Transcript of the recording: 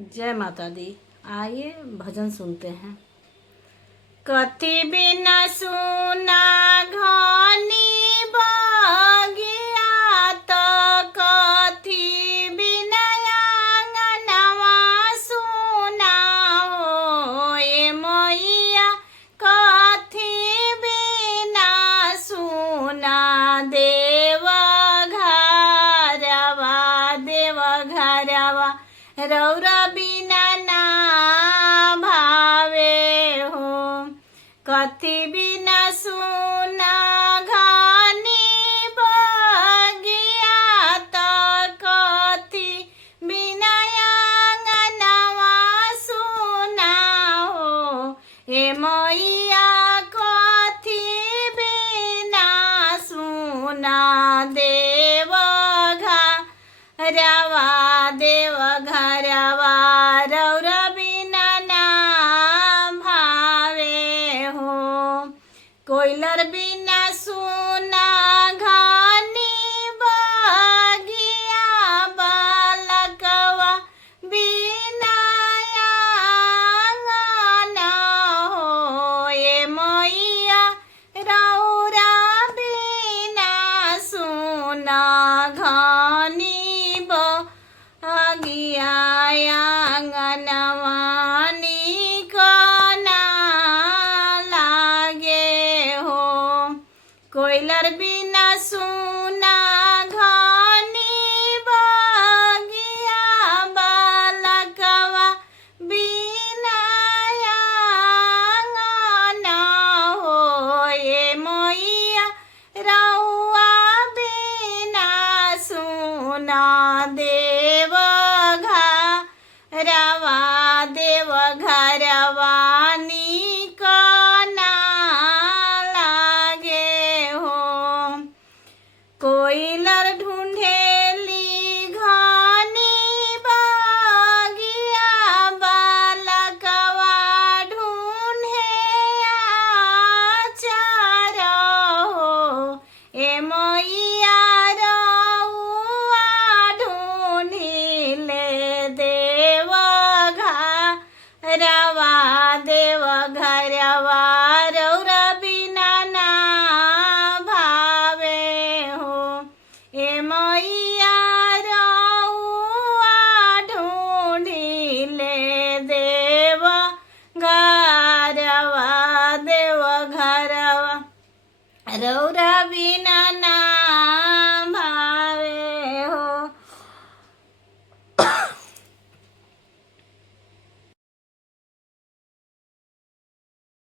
जय माता दी। आइए भजन सुनते हैं। कथी बिना सुना घनी बगिया तो कथी बिना आंगनवा सुना हो ए मैया, कथी बिना सुना देव घरवा रौरा बिना ना भावे हो। कथी बिना सुना घनी बगिया तो कथी बिना आंगनवा सुना हो ए मैया, कथी बिना सुना देव घरवा रौरा बिना ना भावे हो। कोयलर बिना सुना घनी बगिया बालकवा बिना आंगन हो ए मैया, रौरा बिना सुना घनी बगिया आंगनवा नीक ना लागे हो। कोयलर बिना सुना घनी बगिया बालकवा बिना आंगन हो ए मैया, रौआ बिना सुना देव घरवा नीक ना लागे हो। कोयलर ढूंढेली घनी बगिया बालकवा ढूंढे आचार हो ए मैया, रौआ ढूंढिले देव घरवा रौरा बिना ना भावे हो ए मैया, रौआ ढूंढिले देव घरवा रौरा